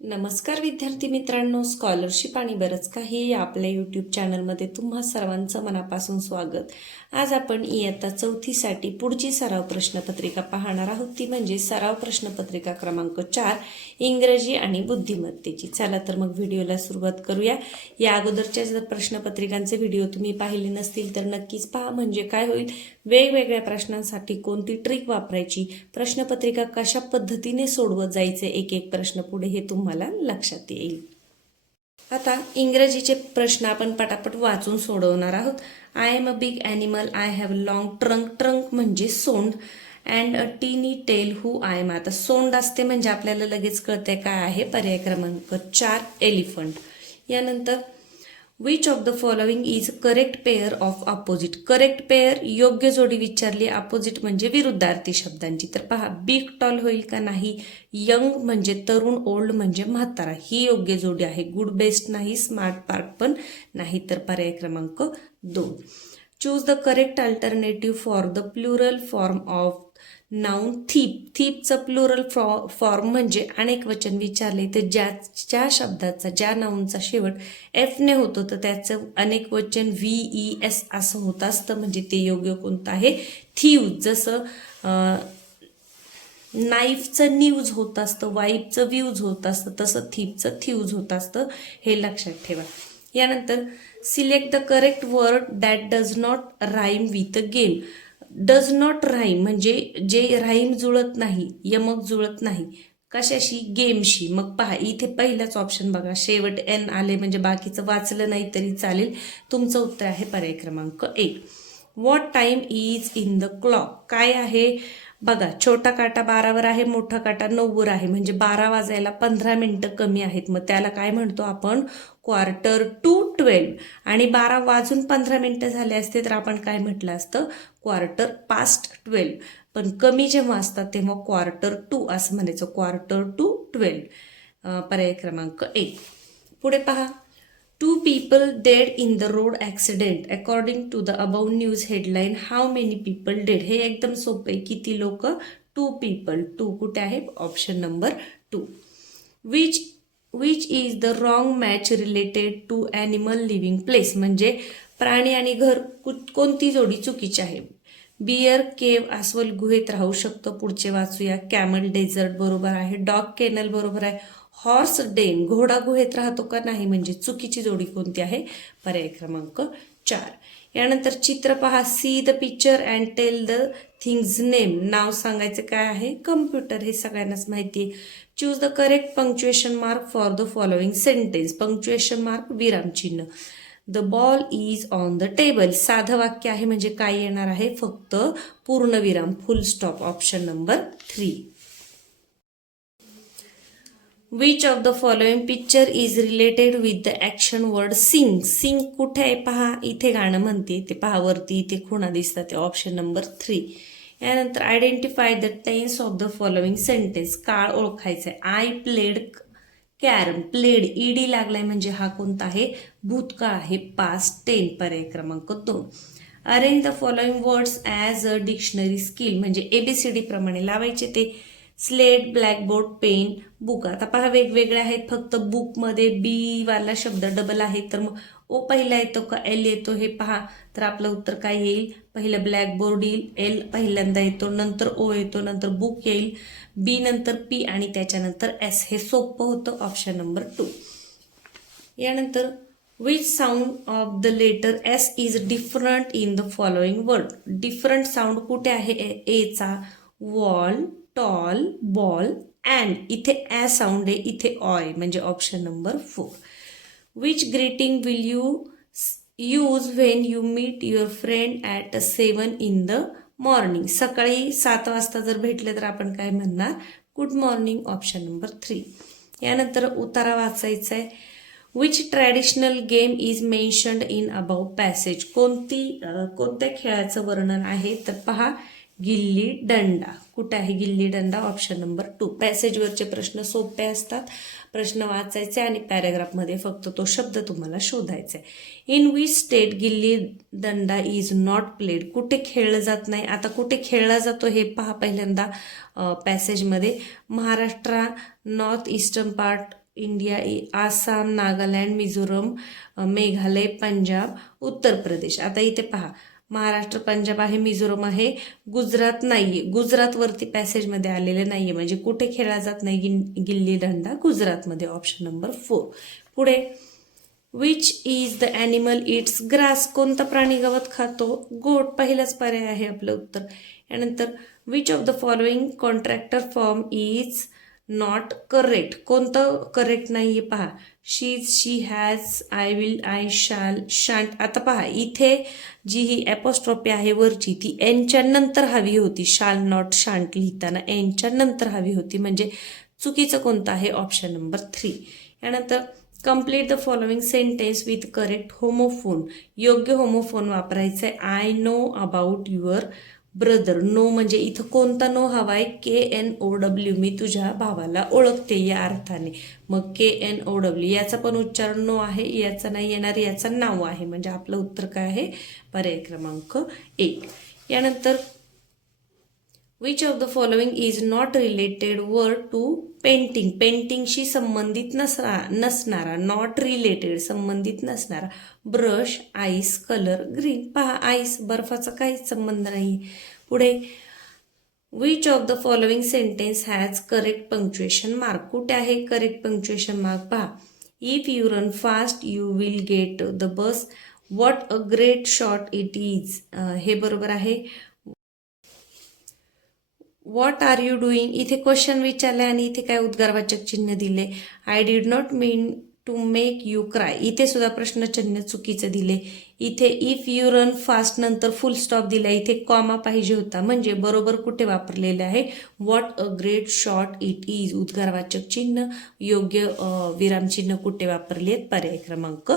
नमस्कार विद्यार्थी मित्रांनो, स्कॉलरशिप आणि बरंच काही या आपल्या यूट्यूब चॅनलमध्ये तुम्हा सर्वांचं मनापासून स्वागत. आज आपण इयत्ता चौथीसाठी पुढची सराव प्रश्नपत्रिका पाहणार आहोत, ती म्हणजे सराव प्रश्नपत्रिका क्रमांक 4 इंग्रजी आणि बुद्धिमत्तेची. चला तर मग व्हिडिओला सुरुवात करूया. या अगोदरच्या जर प्रश्नपत्रिकांचे व्हिडिओ तुम्ही पाहिले नसतील तर नक्कीच पहा, म्हणजे काय होईल, वेगवेगळ्या प्रश्नांसाठी कोणती ट्रिक वापरायची, प्रश्नपत्रिका कशा पद्धतीने सोडवत जायचे, एक एक प्रश्न पुढे हे तुम्हाला लक्षात येईल. आता इंग्रजीचे प्रश्न आपण पटापट वाचून सोडवणार आहोत. I am a big animal, I have long trunk. Trunk म्हणजे सोंड. अँड अ टीनी टेल, हू आय एम. आता सोंड असते म्हणजे आपल्याला लगेच कळते काय आहे. पर्याय क्रमांक 4 एलिफंट. यानंतर which of the following is correct pair of opposite. Correct pair योग्य जोडी विचारली, अपोजिट म्हणजे विरुद्धार्थी शब्दांची. तर पहा, बिग टॉल होईल का? नाही. यंग म्हणजे तरुण, ओल्ड म्हणजे म्हातारा, ही योग्य जोडी आहे. गुड बेस्ट नाही, स्मार्ट पार्क पण नाही. तर पर्याय क्रमांक 2. Choose the correct alternative for the plural form of noun thief. थीपचं प्लुरल फॉर्म म्हणजे अनेक वचन विचारले तर ज्या शब्दाचा, ज्या नाउनचा शेवट एफने होतो तर त्याचं अनेक वचन VES असं होत असतं, म्हणजे ते योग्य कोणतं आहे? थीव. जसं नाईफचं न्यूज होत असतं, वाईफचं व्यूज होत असतं, तसं थीपचं थ्यूज होत असतं, हे लक्षात ठेवा. यानंतर select the correct word that does not rhyme with a game. Does not rhyme म्हणजे जे राईम जुळत नाही, यमक जुळत नाही. कशाशी? गेमशी. मग पहा, इथे पहिलाच ऑप्शन बघा, शेवट N आले म्हणजे बाकीचं वाचलं नाही तरी चालेल. तुमचं उत्तर आहे पर्याय क्रमांक 1. What time is in the clock. काय आहे बघा, छोटा काटा 12वर आहे, मोठा काटा 9वर आहे, म्हणजे 12 वाजायला 15 मिनिटं कमी आहेत. मग त्याला काय म्हणतो आपण? Quarter to 12. आणि 12 वाजून 15 मिनिटं झाले असते तर आपण काय म्हटलं असतं? Quarter past 12. पण कमी जेव्हा असतात तेव्हा क्वार्टर टू असं म्हणायचं, क्वार्टर टू 12. पर्याय क्रमांक 1. पुढे पहा, 2 people dead in the road accident according to the above news headline. How many people dead? हे एकदम सोपं आहे. किती लोक? 2 people. 2 कुठे आहे? Option number 2. Which is the wrong match related to animal living place. म्हणजे प्राणी आणि घर कोणती जोडी चुकीची आहे? बियर केव, अस्वल गुहेत राहू शकतो. पुढचे वाचूया. कॅमल डेझर्ट बरोबर आहे. डॉग केनल बरोबर आहे. हॉर्स डेन, घोडा गुहेत राहतो का? नाही. म्हणजे चुकीची जोडी कोणती आहे? पर्याय क्रमांक 4. यानंतर चित्र पहा. See the picture and tell the things name. नाव सांगायचं काय आहे? कम्प्युटर. हे सगळ्यांनाच माहिती आहे. Choose the correct punctuation mark for the following sentence. Punctuation mark विरामचिन्ह. The ball is on the table. साधं वाक्य आहे म्हणजे काय येणार आहे? फक्त पूर्णविराम, full stop. Option number 3. Which of the following picture is related with the action word sing. Sing कुठे आहे? पहा, इथे गाणं म्हणते ते पहा, वरती इथे खुणा दिसतात, ते ऑप्शन नंबर 3. यानंतर identify the tense of the following sentence. काळ ओळखायचं आहे. I played carrom. Played ED लागलाय म्हणजे हा कोणता आहे? भूतकाळ आहे, पास्ट 10. पर्याय क्रमांक 2. Arrange the following words as a dictionary skill. म्हणजे ABCD प्रमाणे लावायचे ते. Slate, blackboard, pen, book. आता पहा, वेगवेगळे आहेत. फक्त बुकमध्ये बी वाला शब्द डबल आहे, तर मग ओ पहिला येतो का एल येतो हे पहा. तर आपलं उत्तर काय येईल? पहिलं ब्लॅकबोर्ड येईल, एल पहिल्यांदा येतो, नंतर ओ येतो, नंतर बुक येईल, बी नंतर पी आणि त्याच्यानंतर एस. हे सोपं होतं. Option number 2. यानंतर which sound of the letter S is different in the following word. Different sound कुठे आहे? एचा. Wall, tall, ball, and. इथे ॲ साऊंड आहे, इथे ऑय, म्हणजे option number 4. Which greeting will you use when you meet your friend at 7 in the morning. सकाळी 7 वाजता जर भेटले तर आपण काय म्हणणार? Good morning. Option number 3. यानंतर उतारा वाचायचा आहे. Which traditional game is mentioned in above passage. कोणत्या खेळाचं वर्णन आहे? तर पहा, गिल्ली दंडा. कुठे आहे गिल्ली दंडा? Option number 2. पॅसेजवरचे प्रश्न सोपे असतात. प्रश्न वाचायचे आणि पॅरेग्राफमध्ये फक्त तो शब्द तुम्हाला शोधायचा आहे. In which state gilli danda is not played. कुठे खेळलं जात नाही. आता कुठे खेळला जातो हे पहा पहिल्यांदा पॅसेजमध्ये. Maharashtra, north eastern part, India Assam, Nagaland, Mizoram, Meghalaya, Punjab, Uttar Pradesh. आता इथे पहा, महाराष्ट्र, पंजाब आहे, मिझोरम आहे, गुजरात नाहीये. गुजरातवरती पॅसेजमध्ये आलेलं नाहीये, म्हणजे कुठे खेळला जात नाही गिल्ली दंडा? गुजरातमध्ये. Option number 4. पुढे, which is the animal it's grass? कोणता प्राणी गवत खातो? गोट. पहिलाच पर्याय आहे आपलं उत्तर. यानंतर, which of the following contractor form is not correct? कोणतं करेक्ट नाहीये? पहा, she's, she has, I will, I shall, shan't. आता पहा, इथे जी ही ॲपॉस्ट्रॉफी आहे वरची, ती एनच्या नंतर हवी होती. शाल नॉट शांट लिहिताना एनच्या नंतर हवी होती, म्हणजे चुकीचं कोणतं आहे? Option number 3. यानंतर, complete the following sentence with correct homophone. योग्य होमोफोन वापरायचं आहे. I know about your brother. No म्हणजे इथं कोणता नो हवाय? KNOW. मी तुझ्या भावाला ओळखते या अर्थाने. मग KNOW याचा पण उच्चारण नो आहे, याचा नाही येणार, याचा नाव आहे. म्हणजे आपलं उत्तर काय आहे? पर्याय क्रमांक 1. यानंतर, which of the following is not related word to painting? पेंटिंगशी संबंधित नसणारा, नॉट रिलेटेड, संबंधित नसणारा. Brush, ice, colour, green. पहा, आईस, बर्फाचा काहीच संबंध नाही. पुढे, which of the following sentence has correct punctuation mark? कुठे आहे करेक्ट पंक्च्युएशन मार्क? पहा, if you run fast you will get the bus. What a great shot it is, हे बरोबर आहे. What are you doing? इथे question विचारले आणि इथे काय उद्गारवाचक चिन्ह दिले. I did not mean to make you cry. इथे सुद्धा प्रश्नचिन्ह चुकीचं दिले. इथे इफ यू रन फास्ट नंतर फुल स्टॉप दिला, इथे कॉमा पाहिजे होता. म्हणजे बरोबर कुठे वापरलेलं आहे? What a great shot it is, उद्गारवाचक चिन्ह. योग्य विरामचिन्ह कुठे वापरले आहेत? पर्याय क्रमांक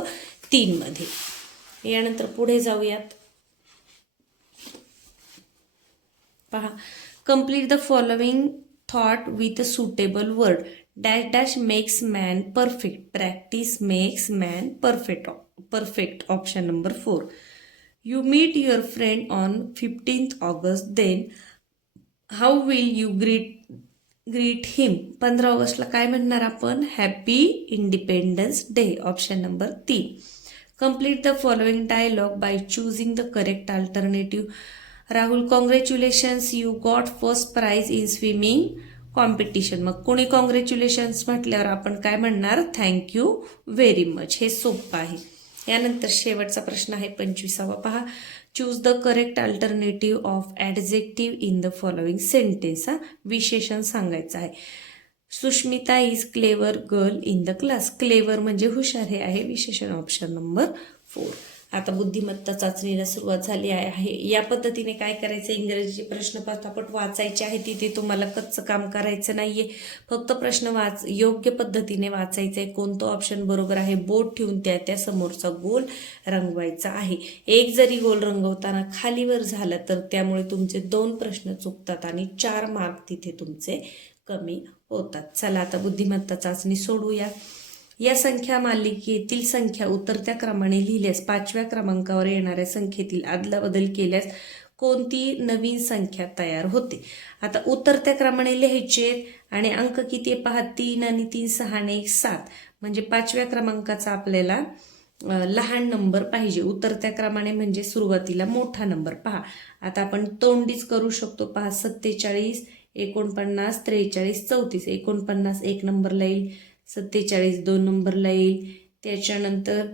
3 मध्ये. यानंतर पुढे जाऊयात. पहा, complete the following thought with a suitable word. Dash dash makes man perfect. Practice makes man perfect. Option number 4. You meet your friend on 15th August. Then how will you greet him? 15 ऑगस्टला काय म्हणणार आपण? Happy independence day. Option number 3. Complete the following dialogue by choosing the correct alternative. Rahul, congratulations, you got first prize in swimming competition. मग कोणी congratulations म्हटल्यावर आपण काय म्हणणार? Thank you very much. हे सोपं आहे. यानंतर शेवटचा प्रश्न आहे 25वा. पहा, choose the correct alternative of adjective in the following sentence. विशेषण सांगायचं आहे. Sushmita is clever girl in the class. Clever म्हणजे हुशार, हे आहे विशेषण. Option number 4. आता बुद्धिमत्ता चाचणीला सुरुवात झाली आहे. या पद्धतीने काय करायचं? इंग्रजीचे प्रश्न पटापट वाचायचे आहे. तिथे तुम्हाला कच्चं काम करायचं नाहीये. फक्त प्रश्न योग्य पद्धतीने वाचायचे. कोणतं ऑप्शन बरोबर आहे बोट ठेवून त्या समोरचा गोल रंगवायचा आहे. एक जरी गोल रंगवताना खालीवर झाला तर त्यामुळे तुमचे 2 प्रश्न चुकतात आणि 4 मार्क तिथे तुमचे कमी होतात. चला आता बुद्धिमत्ता चाचणी सोडूया. या संख्या मालिकेतील संख्या उतरत्या क्रमाने लिहिल्यास 5व्या क्रमांकावर येणाऱ्या संख्येतील अदलाबदल केल्यास कोणती नवीन संख्या तयार होते? आता उतरत्या क्रमाने लिहायचे आणि अंक किती आहे? पहा, 3 आणि 3 6 आणि 1 7. म्हणजे 5व्या क्रमांकाचा आपल्याला लहान नंबर पाहिजे. उतरत्या क्रमाने म्हणजे सुरुवातीला मोठा नंबर. पहा, आता आपण तोंडीच करू शकतो. पहा, 47, 49, 43, 34. 49 1 नंबरला येईल, 47 2 नंबरला येईल, त्याच्यानंतर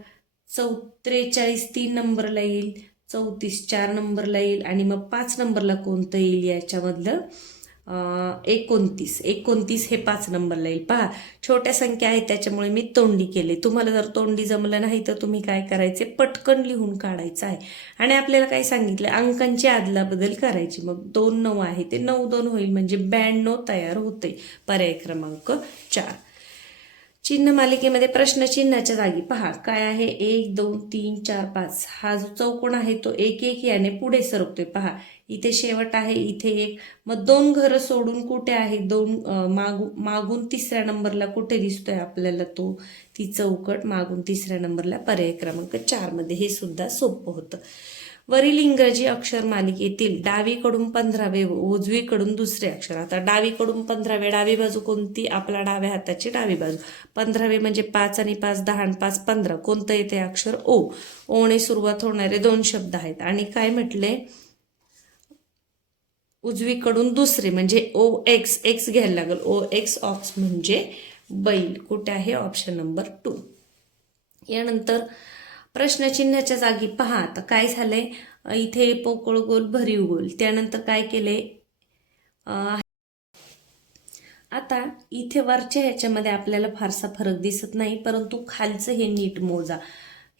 43 3 नंबरला येईल, 34 4 नंबरला येईल आणि मग 5 नंबरला कोणतं येईल याच्यामधलं? 29 हे 5 नंबरला येईल. पहा, छोट्या संख्या आहेत त्याच्यामुळे मी तोंडी केले. तुम्हाला जर तोंडी जमलं नाही तर तुम्ही काय करायचे? पटकन लिहून काढायचं आहे. आणि आपल्याला काय सांगितलं? अंकांची अदलाबदल करायची. मग 2 9 आहे ते 9 2 होईल, म्हणजे 92 तयार होते. पर्याय क्रमांक 4. चिन्ह मालिकेमध्ये प्रश्नचिन्हाच्या जागी पहा काय आहे? 1 2 3 4 5. हा जो चौकोन आहे तो 1 1 याने पुढे सरकतोय. पहा, इथे शेवट आहे, इथे 1. मग 2 घरं सोडून कुठे आहे? 2 मागून 3ऱ्या नंबरला कुठे दिसतोय आपल्याला? तो ती चौकट मागून 3ऱ्या नंबरला. पर्याय क्रमांक 4 मध्ये. हे सुद्धा सोपं होतं. वरील इंग्रजी अक्षर मालिकेतील डावीकडून 15वे व उजवीकडून दुसरे अक्षर. आता डावीकडून 15वे, डावी बाजू कोणती? आपला डाव्या हाताची डावी बाजू. 15वे म्हणजे 5 आणि 5 10 आणि 5 15. कोणतं येते अक्षर? ओ. ओने सुरुवात होणारे 2 शब्द आहेत. आणि काय म्हटले? उजवीकडून दुसरे म्हणजे ओ एक्स. एक्स घ्यायला लागेल. ओ एक्स, ऑक्स म्हणजे बैल. कुठे आहे? Option number 2. यानंतर प्रश्नचिन्हाच्या जागी पहा. आता काय झालंय? इथे पोकळ गोल, भरीव गोल. त्यानंतर काय केले? आता इथे वरच्या ह्याच्यामध्ये आपल्याला फारसा फरक दिसत नाही, परंतु खालचं हे नीट मोजा.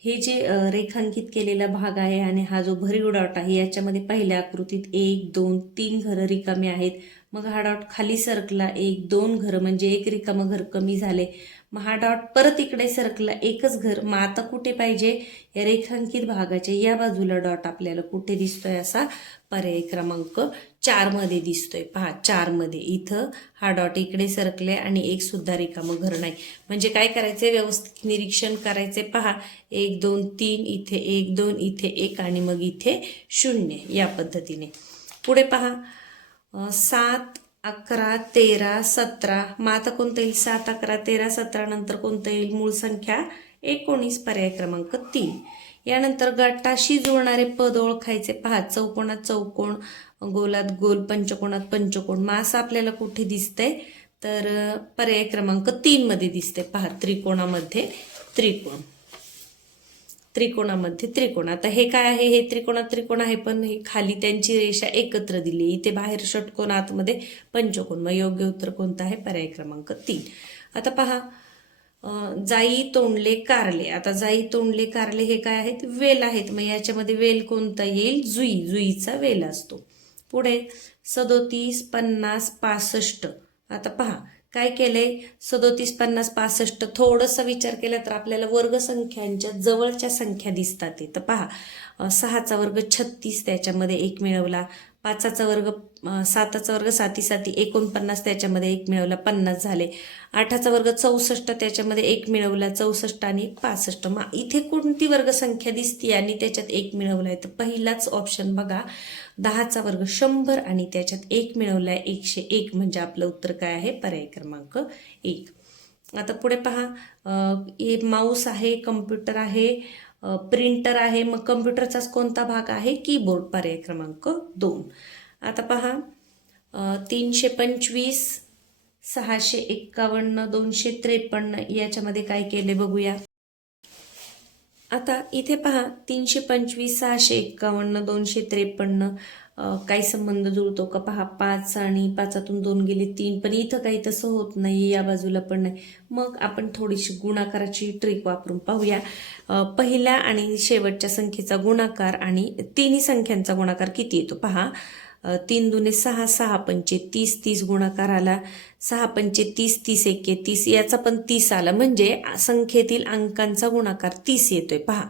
हे जे रेखांकित केलेला भाग आहे आणि हा जो भरीव डॉट आहे याच्यामध्ये पहिल्या आकृतीत 1 2 3 घरं रिकामी आहेत. मग हा डॉट खाली सरकला, 1 2 घरं म्हणजे एक रिकामं घर कमी झाले. मग हा डॉट परत इकडे सरकला, एकच घर. मग आता कुठे पाहिजे? या रेखांकित भागाच्या या बाजूला डॉट आपल्याला कुठे दिसतोय? असा पर्याय क्रमांक 4 मध्ये दिसतोय. पहा 4 मध्ये इथं हा डॉट इकडे सरकले आणि एक सुद्धा रिकामं घर नाही. म्हणजे काय करायचंय? व्यवस्थित निरीक्षण करायचे. पहा 1 2 3 इथे 1 2 इथे 1 आणि मग इथे 0. या पद्धतीने पुढे पहा 7 11 13 17. मग आता कोणतं येईल? 7 11 13 17 नंतर कोणतं येईल? मूळ संख्या 19. पर्याय क्रमांक 3. यानंतर गटाशी जुळणारे पद ओळखायचे. पहा चौकोनात चौकोन, गोलात गोल, पंचकोनात पंचकोन. मग असं आपल्याला कुठे दिसतंय? तर पर्याय क्रमांक 3 मध्ये दिसते. पहा त्रिकोणामध्ये त्रिकोण, त्रिकोणामध्ये त्रिकोण. आता हे काय आहे? हे त्रिकोणात त्रिकोण आहे, पण हे खाली त्यांची रेषा एकत्र दिली. इथे बाहेर षटकोन, आतमध्ये पंचकोन. मग योग्य उत्तर कोणतं आहे? पर्याय क्रमांक 3. आता पहा जाई तोंडले कारले. आता जाई तोंडले कारले हे काय आहेत? वेल आहेत. मग याच्यामध्ये वेल कोणता येईल? जुई. जुईचा वेल असतो. पुढे 37 50 65. आता पहा काय केलंय? 37 50 65. थोडंसं विचार केला तर आपल्याला वर्गसंख्यांच्या जवळच्या संख्या दिसतात. तर पहा 6चा वर्ग 36, त्याच्यामध्ये 1 मिळवला. 5चा वर्ग 7चा वर्ग 7 7 49, त्याच्यामध्ये 1 मिळवला, 50 झाले. 8चा वर्ग 64, त्याच्यामध्ये 1 मिळवला, 64 आणि 65. मग इथे कोणती वर्गसंख्या दिसते आणि त्याच्यात 1 मिळवलाय? तर पहिलाच ऑप्शन बघा. 10चा वर्ग 100 आणि त्याच्यात 1 मिळवलाय 101. म्हणजे आपलं उत्तर काय आहे? पर्याय क्रमांक 1. आता पुढे पहा माऊस आहे, कम्प्युटर आहे, प्रिंटर आहे. मग कम्प्युटरचाच कोणता भाग आहे? कीबोर्ड. पर्याय क्रमांक 2. आता पहा 325 651 253. याच्यामध्ये काय केले बघूया. आता इथे पहा 325 651 253 काही संबंध जुळतो का? पहा 5 आणि 5तून 2 गेले 3, पण इथं काही तसं होत नाही, या बाजूला पण नाही. मग आपण थोडीशी गुणाकाराची ट्रिक वापरून पाहूया. पहिल्या आणि शेवटच्या संख्येचा गुणाकार आणि तिन्ही संख्यांचा गुणाकार किती येतो? पहा 3 दुने 6, 6 पंचे 30, 30 गुणाकार आला. 6 पंचे 30, 30 एके 30. याचा पण 30 आला. म्हणजे संख्येतील अंकांचा गुणाकार 30 येतोय. पहा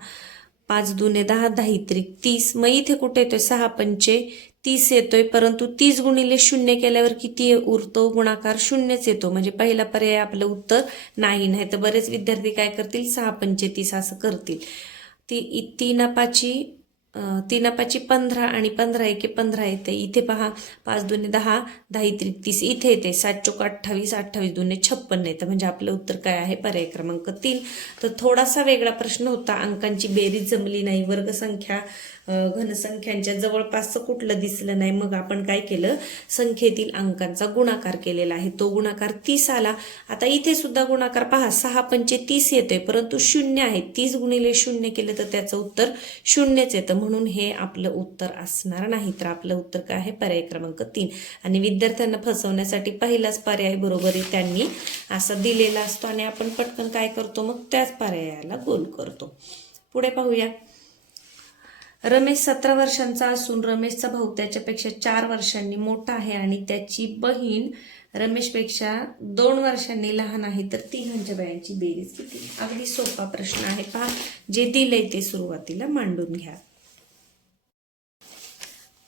5 दुने 10, 10 त्रिक 30. मग इथे कुठे येतोय? 6 पंचे 30 येतोय, परंतु 30 गुणिले 0 केल्यावर किती उरतो? गुणाकार 0च येतो. म्हणजे पहिला पर्याय आपलं उत्तर नाही. तर बरेच विद्यार्थी काय करतील? 6 पंचे 30 असं करतील. 3 पाची 15 आणि 15 एके 15 येते. इथे पहा 5 दुने 10, 10 त्रिक 30. इथे येते 7 चोक 28, 28 दुने 56 येतं. म्हणजे आपलं उत्तर काय आहे? पर्याय क्रमांक 3. तर थोडासा वेगळा प्रश्न होता. अंकांची बेरीज जमली नाही, वर्गसंख्या घनसंख्यांच्या जवळपासचं कुठलं दिसलं नाही. मग आपण काय केलं? संख्येतील अंकांचा गुणाकार केलेला आहे. तो गुणाकार 30 आला. आता इथे सुद्धा गुणाकार पहा 6 पंचे 30 येतोय, परंतु 0 आहे. 30 गुणिले 0 केलं तर त्याचं उत्तर 0च येतं. म्हणून हे आपलं उत्तर असणार नाही. तर आपलं उत्तर काय आहे? पर्याय क्रमांक 3. आणि विद्यार्थ्यांना फसवण्यासाठी पहिलाच पर्याय बरोबर त्यांनी असा दिलेला असतो आणि आपण पटकन काय करतो? मग त्याच पर्यायाला गोल करतो. पुढे पाहूया. रमेश 17 वर्षांचा असून रमेशचा भाऊ त्याच्यापेक्षा 4 वर्षांनी मोठा आहे आणि त्याची बहीण रमेशपेक्षा 2 वर्षांनी लहान आहे. तर तिघांच्या वयांची बेरीज किती? अगदी सोपा प्रश्न आहे. पहा जे दिलंय ते सुरुवातीला मांडून घ्या.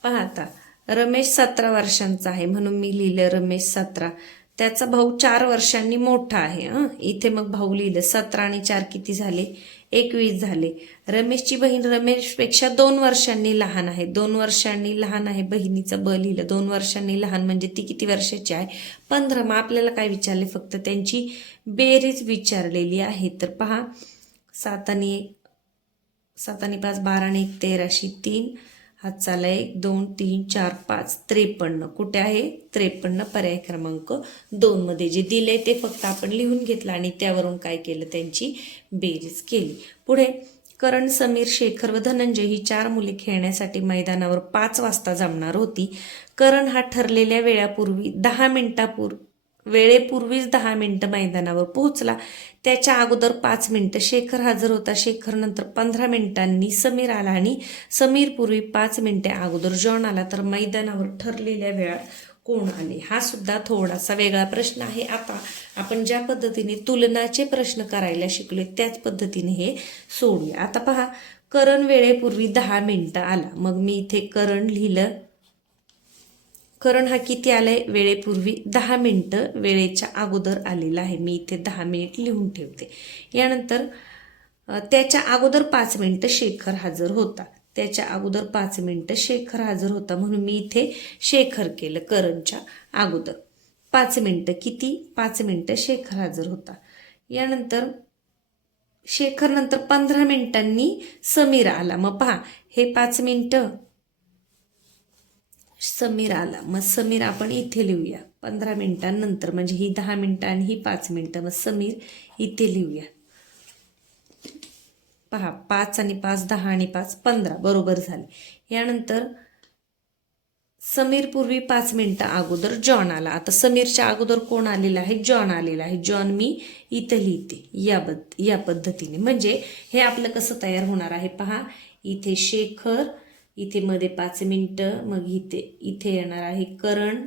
पहा आता रमेश 17 वर्षांचा आहे म्हणून मी लिहिलं रमेश 17. त्याचा भाऊ 4 वर्षांनी मोठा आहे. इथे मग भाऊ लिहिलं. 17 आणि 4 किती झाले? 21 झाले. रमेशची बहीण रमेशपेक्षा 2 वर्षांनी लहान आहे. 2 वर्षांनी लहान आहे, बहिणीचं ब लिहिलं. 2 वर्षांनी लहान म्हणजे ती किती वर्षाची आहे? 15. मग आपल्याला काय विचारले? फक्त त्यांची बेरीज विचारलेली आहे. तर पहा, 7 आणि 5 12 आणि 1 13 3 हात चाला 1 2 3 4 5 53. कुठे आहे? 53 पर्याय क्रमांक 2 मध्ये जे दिले ते फक्त आपण लिहून घेतलं आणि त्यावरून काय केलं? त्यांची बेरीज केली. पुढे, करण, समीर, शेखर व धनंजय ही 4 मुले खेळण्यासाठी मैदानावर 5 वाजता जमणार होती. करण हा ठरलेल्या वेळेपूर्वीच 10 मिनिटं मैदानावर पोहोचला. त्याच्या अगोदर 5 मिनिटं शेखर हजर होता. शेखर नंतर 15 मिनिटांनी समीर आला आणि समीर पूर्वी 5 मिनिटे अगोदर जॉन आला. तर मैदानावर ठरलेल्या वेळात कोण आले? हा सुद्धा थोडासा वेगळा प्रश्न आहे. आता आपण ज्या पद्धतीने तुलनाचे प्रश्न करायला शिकलोय त्याच पद्धतीने हे सोडूया. आता पहा, करण वेळेपूर्वी 10 मिनिटं आला. मग मी इथे करण लिहिलं. करण हा किती आलाय? वेळेपूर्वी 10 मिनिटं वेळेच्या अगोदर आलेला आहे. मी इथे 10 मिनिट लिहून ठेवते. यानंतर त्याच्या अगोदर 5 मिनिटं शेखर हजर होता. त्याच्या अगोदर 5 मिनिटं शेखर हजर होता म्हणून मी इथे शेखर केलं. करणच्या अगोदर 5 मिनिटं, किती? 5 मिनिटं शेखर हजर होता. यानंतर शेखर नंतर 15 मिनिटांनी समीर आला. मग पहा, हे 5 मिनिटं समीर आला. मग समीर आपण इथे लिहूया 15 मिनिटांनंतर, म्हणजे ही 10 मिनिटं आणि ही 5 मिनिटं. मग समीर इथे लिहूया. पहा, 5 आणि 5 10 आणि 5 15 बरोबर झाले. यानंतर समीर पूर्वी 5 मिनिटं अगोदर जॉन आला. आता समीरच्या अगोदर कोण आलेला आहे? जॉन आलेला आहे. जॉन मी इथं लिहिते या पद्धतीने. म्हणजे हे आपलं कसं तयार होणार आहे? पहा, इथे शेखर, इथे मध्ये 5 मिनिटं, मग इथे येणार आहे करण,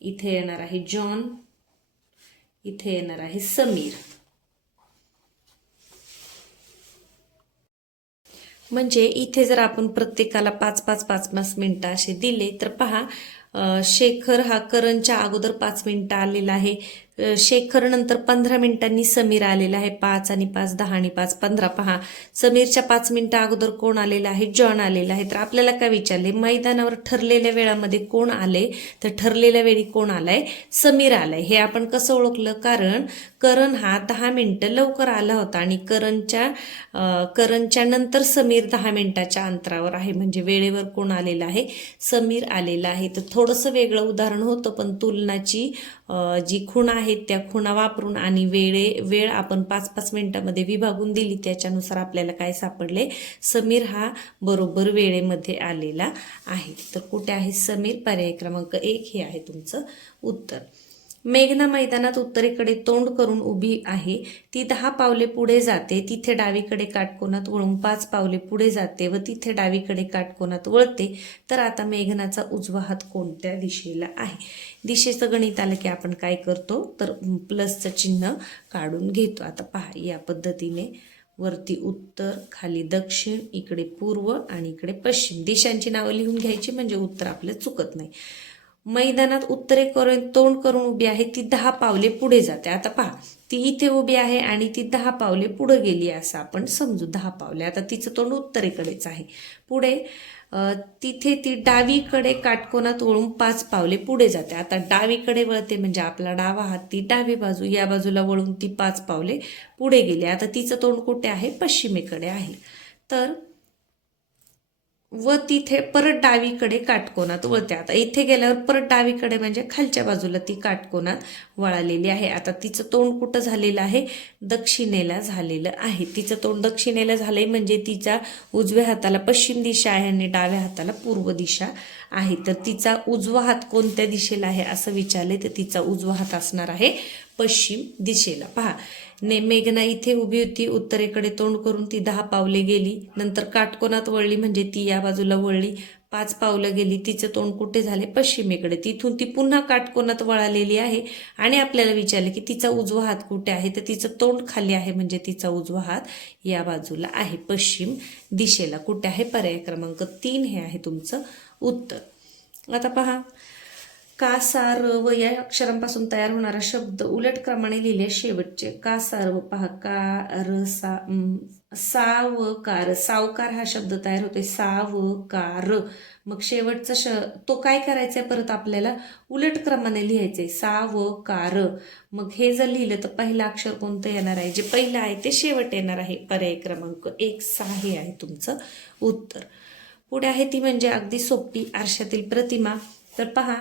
इथे येणार आहे जॉन, इथे येणार आहे समीर. म्हणजे इथे जर आपण प्रत्येकाला 5-5 मिनिटं असे दिले तर पहा, शेखर हा करणच्या अगोदर 5 मिनिटं आलेला आहे. शेखर नंतर 15 मिनिटांनी समीर आलेला आहे. 5 आणि 5 10 आणि 5 15. पहा, समीरच्या 5 मिनिटं अगोदर कोण आलेला आहे? जॉन आलेला आहे. तर आपल्याला काय विचारले? मैदानावर ठरलेल्या वेळामध्ये कोण आले? तर ठरलेल्या वेळी कोण आलाय? समीर आलाय. हे आपण कसं ओळखलं? कारण करण हा 10 मिनिटं लवकर आला होता आणि करणच्या नंतर समीर 10 मिनिटाच्या अंतरावर आहे. म्हणजे वेळेवर कोण आलेला आहे? समीर आलेला आहे. तर थोडंसं वेगळं उदाहरण होतं, पण तुलनाची जी खुणा आहेत त्या खुणा वापरून आणि वेळ आपण 5-5 मिनिटांमध्ये विभागून दिली, त्याच्यानुसार आपल्याला काय सापडले? समीर हा बरोबर वेळेमध्ये आलेला आहे. तर कुठे आहे समीर? पर्याय क्रमांक 1 हे आहे तुमचं उत्तर. मेघना मैदानात उत्तरेकडे तोंड करून उभी आहे. ती 10 पावले पुढे जाते. तिथे डावीकडे काटकोनात वळून 5 पावले पुढे जाते व तिथे डावीकडे काटकोनात वळते. तर आता मेघनाचा उजवा हात कोणत्या दिशेला आहे? दिशेचं गणित आलं की आपण काय करतो? तर प्लसचं चिन्ह काढून घेतो. आता पहा, या पद्धतीने वरती उत्तर, खाली दक्षिण, इकडे पूर्व आणि इकडे पश्चिम दिशांची नावं लिहून घ्यायची, म्हणजे उत्तर आपलं चुकत नाही. मैदानात उत्तरेकडे तोंड करून उभी आहे. ती 10 पावले पुढे जाते. आता पहा, ती इथे उभी आहे आणि ती 10 पावले पुढे गेली असं आपण समजू. 10 पावले. आता तिचं तोंड उत्तरेकडेच आहे. पुढे तिथे ती डावीकडे काटकोनात वळून 5 पावले पुढे जाते. आता डावीकडे वळते म्हणजे आपला डावा हात, ती डावी बाजू, या बाजूला वळून ती 5 पावले पुढे गेली. आता तिचं तोंड कुठे आहे? पश्चिमेकडे आहे. तर व तिथे परत डावीकडे काटकोनात वळते. आता इथे गेल्यावर परत डावीकडे म्हणजे खालच्या बाजूला ती काटकोनात वळालेली आहे. आता तिचं तोंड कुठं झालेलं आहे? दक्षिणेला झालेलं आहे. तिचं तोंड दक्षिणेला झालंय म्हणजे तिच्या उजव्या हाताला पश्चिम दिशा आहे आणि डाव्या हाताला पूर्व दिशा आहे. तर तिचा उजवा हात कोणत्या दिशेला आहे असं विचारले तर तिचा उजवा हात असणार आहे पश्चिम दिशेला. पहा, मेघना इथे उभी होती, उत्तरेकडे तोंड करून ती 10 पावले गेली, नंतर काटकोनात वळली म्हणजे ती या बाजूला वळली, 5 पावलं गेली, तिचं तोंड कुठे झाले? पश्चिमेकडे. तिथून ती पुन्हा काटकोनात वळालेली आहे आणि आपल्याला विचारले की तिचा उजवा हात कुठे आहे? तर तिचं तोंड खाली आहे म्हणजे तिचा उजवा हात या बाजूला आहे पश्चिम दिशेला. कुठे आहे? पर्याय क्रमांक 3 हे आहे तुमचं उत्तर. आता पहा, का सा र व या अक्षरांपासून तयार होणारा शब्द उलट क्रमाने लिहिले शेवटचे. का सा र व पहा का र सा सा व कार, सावकार हा शब्द तयार होतोय सा व कार. मग शेवटचा तो काय करायचंय परत आपल्याला उलट क्रमाने लिहायचंय सा व कार. मग हे जर लिहिलं तर पहिलं अक्षर कोणतं येणार आहे, जे पहिलं आहे ते शेवट येणार आहे. पर्याय क्रमांक 1 6 हे आहे तुमचं उत्तर. पुढे आहे ती म्हणजे अगदी सोपी आरशातील प्रतिमा. तर पहा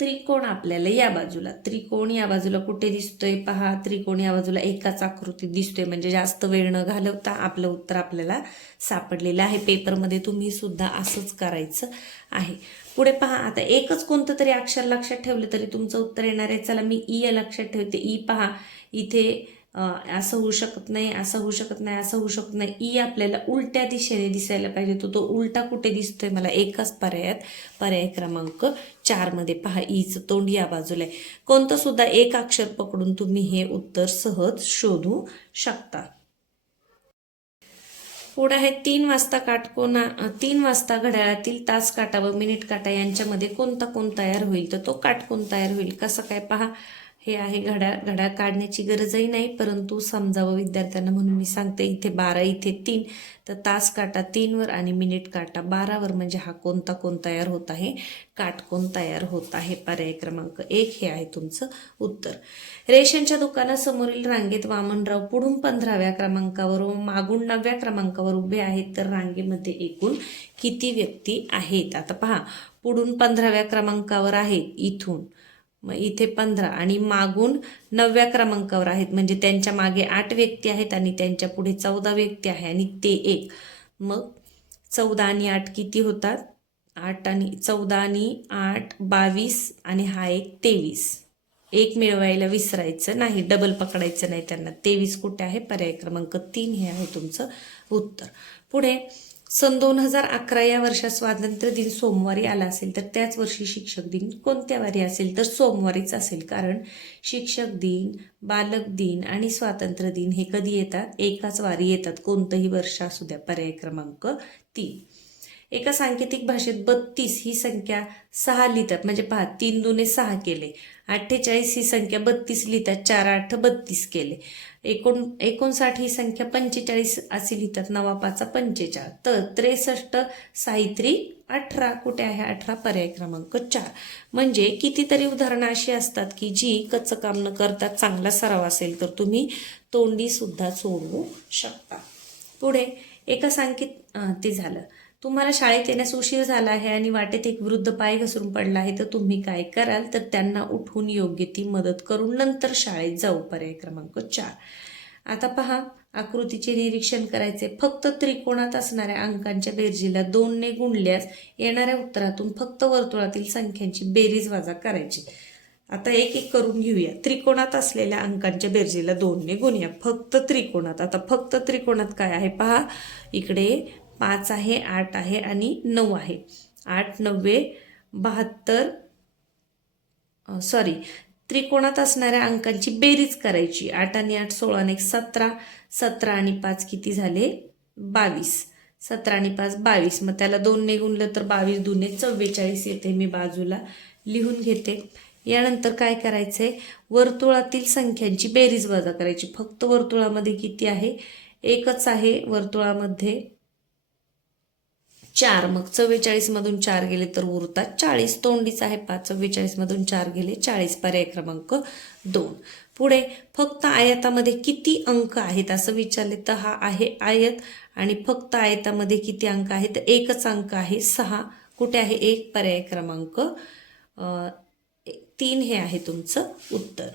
त्रिकोण आपल्याला या बाजूला, त्रिकोण या बाजूला कुठे दिसतोय पहा, त्रिकोण या बाजूला एकाच आकृतीत दिसतोय, म्हणजे जास्त वेळ न घालवता आपलं उत्तर आपल्याला सापडलेलं आहे. पेपरमध्ये तुम्ही सुद्धा असंच करायचं आहे. पुढे पहा आता एकच कोणतं तरी अक्षर लक्षात ठेवलं तरी तुमचं उत्तर येणार आहे. चला मी ई या लक्षात ठेवते. ई पहा इथे असं होऊ शकत नाही, असं होऊ शकत नाही, असं होऊ शकत नाही. ई आपल्याला उलट्या दिशेने दिसायला पाहिजे. तो उलटा कुठे दिसतोय मला एकाच पर्यायात, पर्याय क्रमांक 4 मध्ये पहा ईचं तोंड या बाजूला आहे. कोणतं सुद्धा एक अक्षर पकडून तुम्ही हे उत्तर सहज शोधू शकता. पुढे आहे 3 वाजता काटकोना 3 वाजता घड्याळातील तास काटा व मिनिट काटा यांच्यामध्ये कोणता कोण तयार होईल, तर तो काटकोन तयार होईल. कसं काय पहा, हे आहे घड्याळ काढण्याची गरजही नाही, परंतु समजावं विद्यार्थ्यांना म्हणून मी सांगते. इथे 12 इथे 3, तर तास काटा 3 वर आणि मिनिट काटा 12 वर, म्हणजे हा कोणता कोण तयार होत आहे, काटकोन तयार होत आहे. पर्याय क्रमांक 1 हे आहे तुमचं उत्तर. रेशनच्या दुकानासमोरील रांगेत वामनराव पुढून 15व्या क्रमांकावर व मागून 9व्या क्रमांकावर उभे आहेत, तर रांगेमध्ये एकूण किती व्यक्ती आहेत. आता पहा पुढून 15व्या क्रमांकावर आहेत इथून, मग इथे 15 आणि मागून 9व्या क्रमांकावर आहेत, म्हणजे त्यांच्या मागे 8 व्यक्ती आहेत आणि त्यांच्या पुढे 14 व्यक्ती आहे आणि ते एक. मग 14 आणि 8 किती होतात, 8 आणि 14 आणि 8 22 आणि हा एक 23. एक मिळवायला विसरायचं नाही, डबल पकडायचं नाही त्यांना. 23 कुठे आहे, पर्याय क्रमांक 3 हे आहे तुमचं उत्तर. पुढे सन 2011 या वर्षात स्वातंत्र्य दिन सोमवारी आला असेल तर त्याच वर्षी शिक्षक दिन कोणत्या वारी असेल, तर सोमवारीच असेल. कारण शिक्षक दिन, बालक दिन आणि स्वातंत्र्य दिन हे कधी येतात, एकाच वारी येतात, कोणतंही वर्ष असू द्या. पर्याय क्रमांक 3. एका सांकेतिक भाषेत 32 ही संख्या 6 लिहितात, म्हणजे पहा 3 दुने 6 केले. 48 ही संख्या 32 लिहितात, 4 8 32 केले. 59 ही संख्या 45 असे लिहितात, 9 5 45. तर 63 साहित्री 18 कुठे आहे, 18 पर्याय क्रमांक 4. म्हणजे कितीतरी उदाहरणं अशी असतात की जी कच्चं काम न करता चांगला सराव असेल तर तुम्ही तोंडी सुद्धा सोडवू शकता. पुढे एका ते झालं. तुम्हाला शाळेत येण्यास उशीर झाला आहे आणि वाटेत एक वृद्ध पाय घसरून पडला आहे, तर तुम्ही काय कराल, तर त्यांना उठवून योग्य ती मदत करून नंतर शाळेत जाऊ. पर्याय क्रमांक 4. आता पहा आकृतीचे निरीक्षण करायचे. फक्त त्रिकोणात असणाऱ्या अंकांच्या बेरजेला 2 ने गुणल्यास येणाऱ्या उत्तरातून फक्त वर्तुळातील संख्यांची बेरीज वजा करायची. आता एक एक करून घेऊया. त्रिकोणात असलेल्या अंकांच्या बेरजेला 2 ने गुणूया. फक्त त्रिकोणात. आता फक्त त्रिकोणात काय आहे पहा, इकडे 5 आहे, 8 आहे आणि 9 आहे. 8 9 72 त्रिकोणात असणाऱ्या अंकांची बेरीज करायची. 8 आणि 8 16 आणि 17, 17 आणि 5 किती झाले 22. 17 आणि 5 22. मग त्याला 2 ने गुणलं तर 22 दुने 44 येते. मी बाजूला लिहून घेते. यानंतर काय करायचंय, वर्तुळातील संख्यांची बेरीज वजा करायची. फक्त वर्तुळामध्ये किती आहे, एकच आहे वर्तुळामध्ये 4. मग 44 मधून 4 गेले तर उरतात 40. तोंडीच आहे 5. 44 मधून 4 गेले 40. पर्याय क्रमांक 2. पुढे फक्त आयतामध्ये किती अंक आहेत असं विचारले, तर हा आहे आयत आणि फक्त आयतामध्ये किती अंक आहेत, तर एकच अंक आहे 6. कुठे आहे 1, पर्याय क्रमांक 3 हे आहे तुमचं उत्तर.